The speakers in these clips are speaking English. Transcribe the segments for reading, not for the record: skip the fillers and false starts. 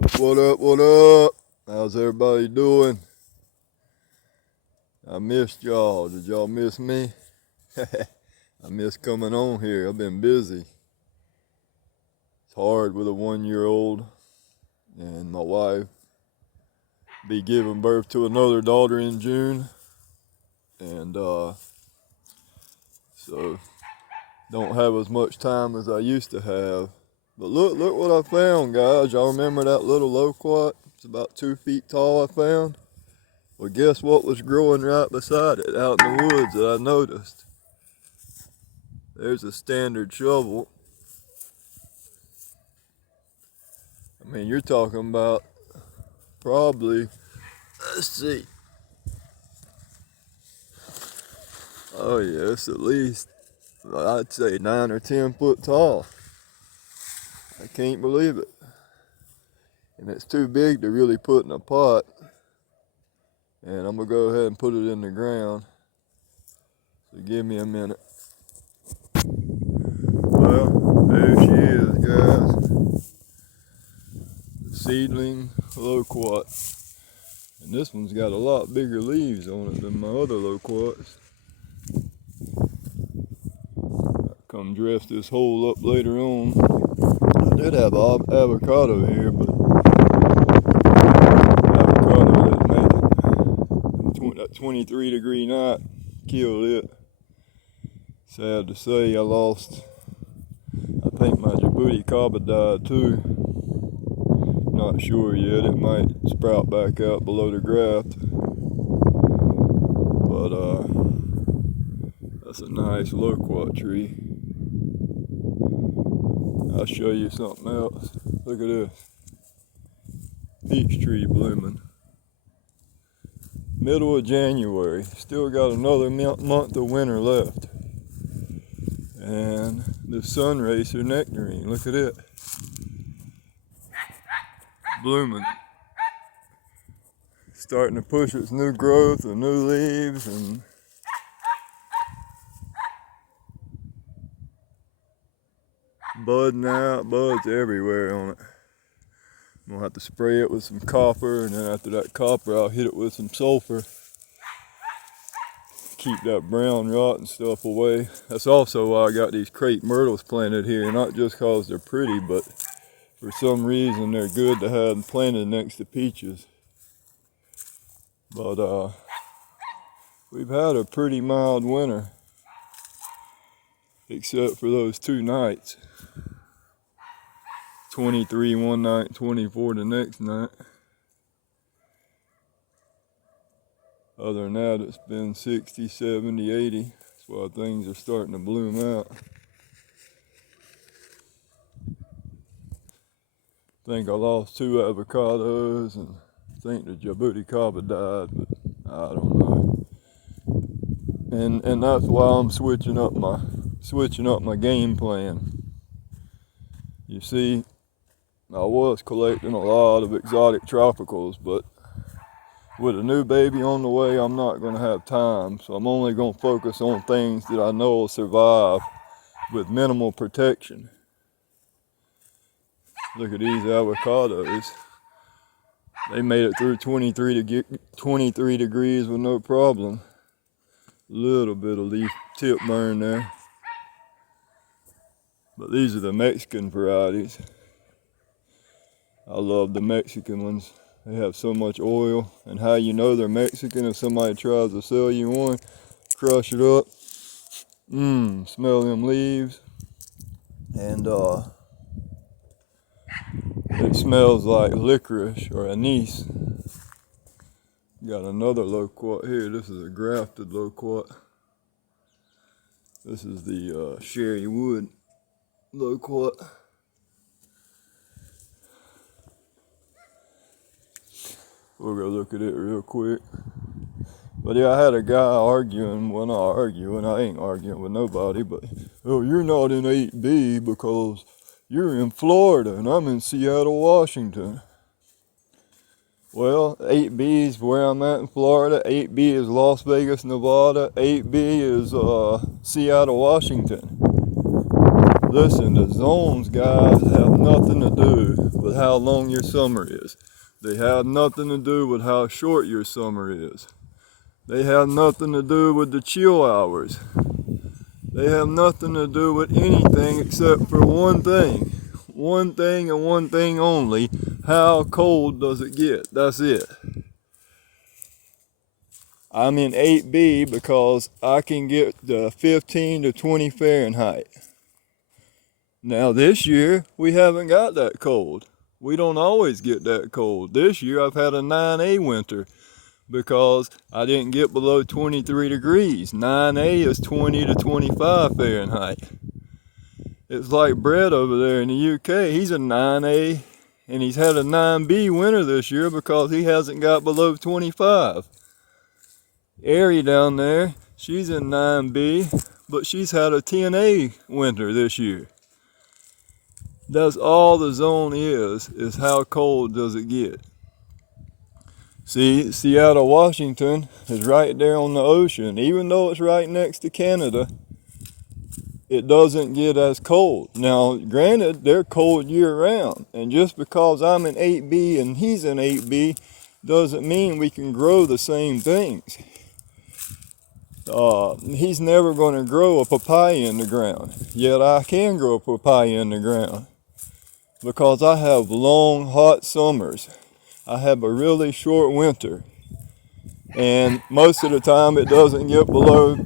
What up, what up? How's everybody doing? I missed y'all. Did y'all miss me? I miss coming on here. I've been busy. It's hard with a 1-year-old and my wife. Be giving birth to another daughter in June. And so don't have as much time as I used to have. But look what I found, guys. Y'all remember that little loquat? It's about 2 feet tall I found. Well, guess what was growing right beside it out in the woods that I noticed? There's a standard shovel. I mean, you're talking about probably, let's see. Oh yeah, it's at least, I'd say 9 or 10 foot tall. I can't believe it. And it's too big to really put in a pot. And I'm gonna go ahead and put it in the ground. So give me a minute. Well, there she is, guys. The seedling loquat. And this one's got a lot bigger leaves on it than my other loquats. I'll come dress this hole up later on. I did have avocado here, but avocado didn't make it. That 23-degree night killed it. Sad to say, I lost, I think my Djibouti Kaba died too. Not sure yet, it might sprout back out below the graft. But that's a nice loquat tree. I'll show you something else. Look at this. Peach tree blooming. Middle of January. Still got another month of winter left. And the sun racer nectarine. Look at it. Blooming. Starting to push its new growth and new leaves and budding out, buds everywhere on it. I'm gonna have to spray it with some copper, and then after that copper I'll hit it with some sulfur. Keep that brown rot and stuff away. That's also why I got these crepe myrtles planted here, not just cause they're pretty, but for some reason they're good to have planted next to peaches. But we've had a pretty mild winter, except for those 2 nights. 23 one night, 24 the next night. Other than that, it's been 60, 70, 80. That's why things are starting to bloom out. I think I lost 2 avocados, and I think the Djibouti Kaba died, but I don't know. And that's why I'm switching up my game plan. You see, I was collecting a lot of exotic tropicals, but with a new baby on the way, I'm not going to have time. So I'm only going to focus on things that I know will survive with minimal protection. Look at these avocados. They made it through 23 degrees with no problem. Little bit of leaf tip burn there. But these are the Mexican varieties. I love the Mexican ones. They have so much oil, and how you know they're Mexican if somebody tries to sell you one, crush it up, smell them leaves, and it smells like licorice or anise. Got another loquat here. This is a grafted loquat. This is the sherry wood loquat. We'll go look at it real quick. But yeah, I had a guy arguing, well, not arguing, I ain't arguing with nobody, but, oh, you're not in 8B because you're in Florida and I'm in Seattle, Washington. Well, 8B is where I'm at in Florida, 8B is Las Vegas, Nevada, 8B is Seattle, Washington. Listen, the zones, guys, have nothing to do with how long your summer is. They have nothing to do with how short your summer is. They have nothing to do with the chill hours. They have nothing to do with anything except for one thing. One thing and one thing only. How cold does it get? That's it. I'm in 8B because I can get the 15 to 20 Fahrenheit. Now this year, we haven't got that cold. We don't always get that cold. This year I've had a 9A winter because I didn't get below 23 degrees. 9A is 20 to 25 Fahrenheit. It's like Brett over there in the UK. He's a 9A and he's had a 9B winter this year because he hasn't got below 25. Ari down there, she's in 9B, but she's had a 10A winter this year. That's all the zone is how cold does it get. See, Seattle, Washington is right there on the ocean. Even though it's right next to Canada, it doesn't get as cold. Now, granted, they're cold year round. And just because I'm in 8B and he's in 8B doesn't mean we can grow the same things. He's never going to grow a papaya in the ground. Yet I can grow a papaya in the ground. Because I have long, hot summers. I have a really short winter. And most of the time it doesn't get below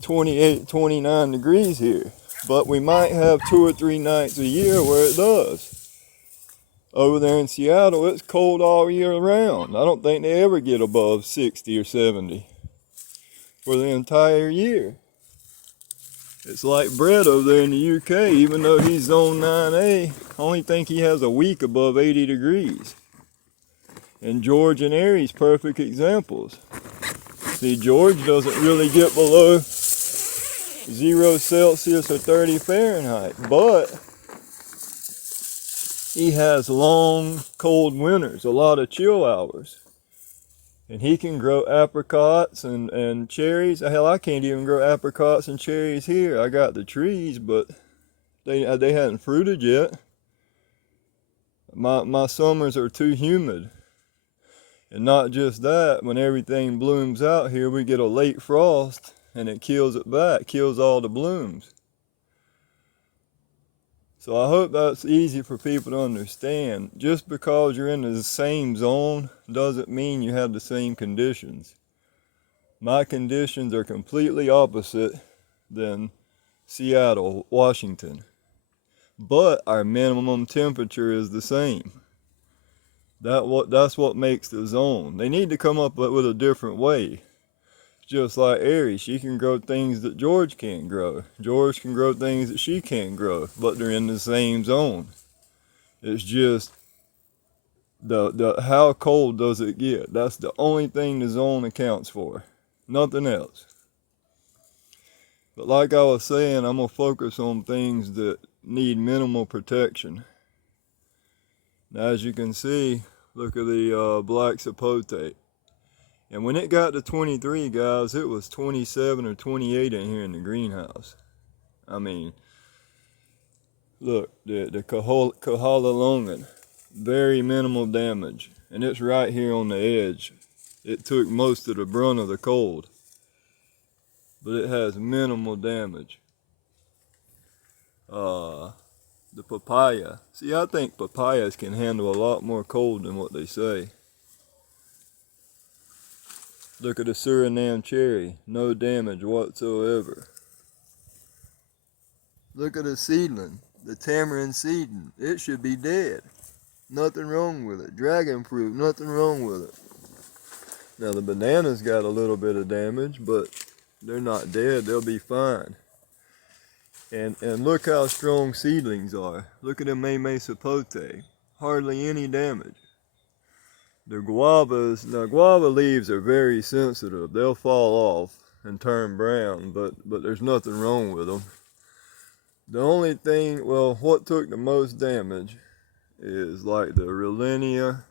28, 29 degrees here. But we might have 2 or 3 nights a year where it does. Over there in Seattle, it's cold all year round. I don't think they ever get above 60 or 70 for the entire year. It's like Brett over there in the UK, even though he's zone 9A, I only think he has a week above 80 degrees. And George and Aries, perfect examples. See, George doesn't really get below 0 Celsius or 30 Fahrenheit, but he has long, cold winters, a lot of chill hours. And he can grow apricots and cherries. Hell, I can't even grow apricots and cherries here. I got the trees, but they hadn't fruited yet. My summers are too humid. And not just that, when everything blooms out here, we get a late frost and it kills it back, kills all the blooms. So I hope that's easy for people to understand. Just because you're in the same zone doesn't mean you have the same conditions. My conditions are completely opposite than Seattle, Washington. But our minimum temperature is the same. That's what makes the zone. They need to come up with a different way. Just like Aries, she can grow things that George can't grow. George can grow things that she can't grow, but they're in the same zone. It's just the how cold does it get? That's the only thing the zone accounts for. Nothing else. But like I was saying, I'm gonna focus on things that need minimal protection. Now, as you can see, look at the black sapote. And when it got to 23, guys, it was 27 or 28 in here in the greenhouse. I mean, look, the Kahala longan, very minimal damage. And it's right here on the edge. It took most of the brunt of the cold. But it has minimal damage. The papaya. See, I think papayas can handle a lot more cold than what they say. Look at the Suriname cherry, no damage whatsoever. Look at the seedling, the tamarind seedling. It should be dead. Nothing wrong with it. Dragon fruit, nothing wrong with it. Now the bananas got a little bit of damage, but they're not dead, they'll be fine. And look how strong seedlings are. Look at the Meme sapote, hardly any damage. The guavas, now guava leaves are very sensitive. They'll fall off and turn brown, but there's nothing wrong with them. The only thing, well, what took the most damage is like the Rillenia,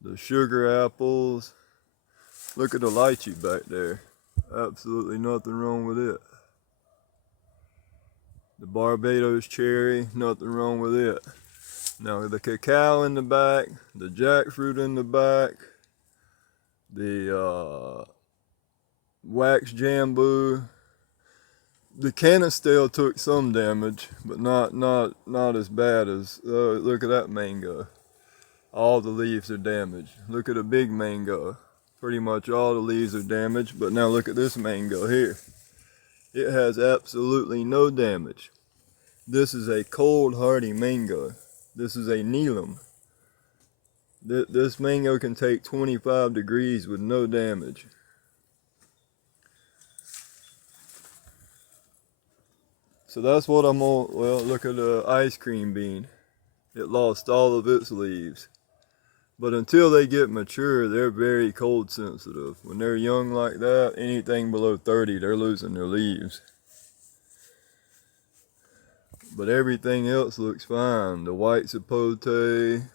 the sugar apples. Look at the lychee back there. Absolutely nothing wrong with it. The Barbados cherry, nothing wrong with it. Now the cacao in the back, the jackfruit in the back, the wax jambu. The canistale took some damage, but not as bad as, look at that mango. All the leaves are damaged. Look at a big mango. Pretty much all the leaves are damaged, but now look at this mango here. It has absolutely no damage. This is a cold hardy mango. This is a Neelam. This mango can take 25 degrees with no damage. So that's what I'm on. Well, look at the ice cream bean. It lost all of its leaves. But until they get mature, they're very cold sensitive. When they're young like that, anything below 30, they're losing their leaves. But everything else looks fine. The white zapote,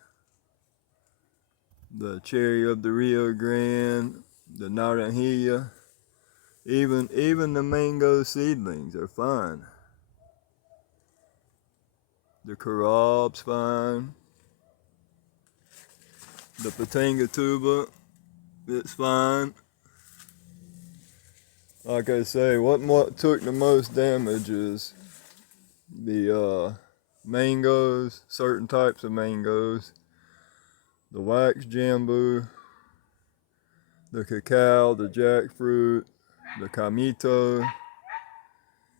the cherry of the Rio Grande, the naranjilla, even the mango seedlings are fine. The carob's fine. The patanga tuba, it's fine. Like I say, what took the most damage is the mangoes, certain types of mangoes, the wax jambu, the cacao, the jackfruit, the camito,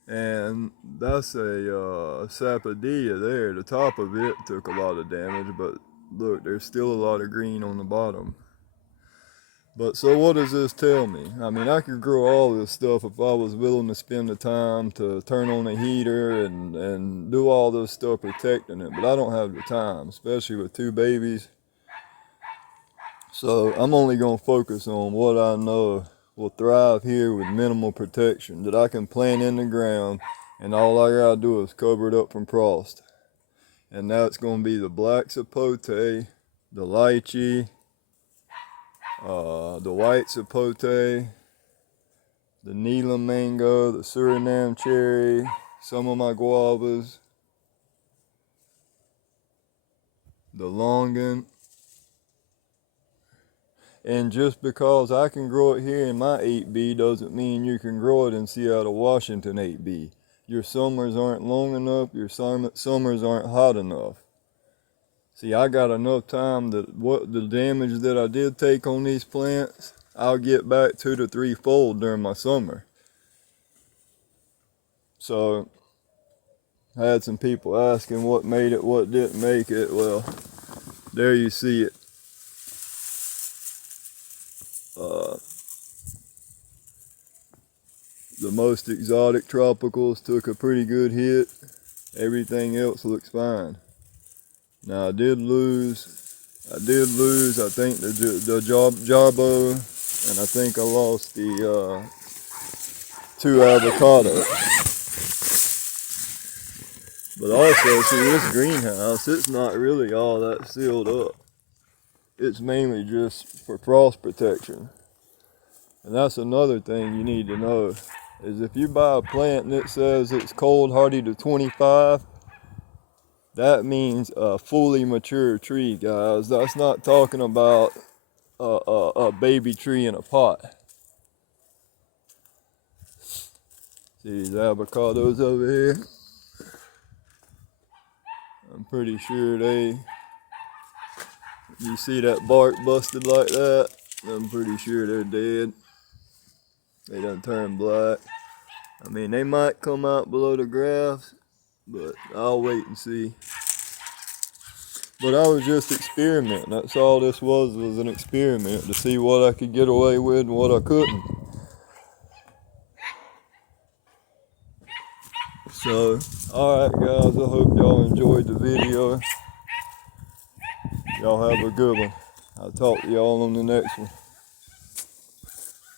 and that's a sapodilla there. The top of it took a lot of damage, but look, there's still a lot of green on the bottom. But so what does this tell me? I mean, I could grow all this stuff if I was willing to spend the time to turn on a heater and do all this stuff protecting it, but I don't have the time, especially with 2 babies. So I'm only going to focus on what I know will thrive here with minimal protection, that I can plant in the ground, and all I gotta do is cover it up from frost. And that's going to be the black zapote, the lychee, the white zapote, the Neelam mango, the Suriname cherry, some of my guavas, the longan. And just because I can grow it here in my 8B doesn't mean you can grow it in Seattle, Washington 8B. Your summers aren't long enough, your summers aren't hot enough. See, I got enough time that what the damage that I did take on these plants, I'll get back 2 to 3-fold during my summer. So, I had some people asking what made it, what didn't make it. Well, there you see it. The most exotic tropicals took a pretty good hit. Everything else looks fine. Now I did lose, I think the jabo, and I think I lost the 2 avocados. But also, see, this greenhouse, it's not really all that sealed up. It's mainly just for frost protection. And that's another thing you need to know, is if you buy a plant and it says it's cold hardy to 25, that means a fully mature tree, guys. That's not talking about a baby tree in a pot. See these avocados over here? I'm pretty sure you see that bark busted like that? I'm pretty sure they're dead. They done turned black. I mean, they might come out below the grass, but I'll wait and see. But I was just experimenting. That's all this was an experiment to see what I could get away with and what I couldn't. So, alright guys, I hope y'all enjoyed the video. Y'all have a good one. I'll talk to y'all on the next one.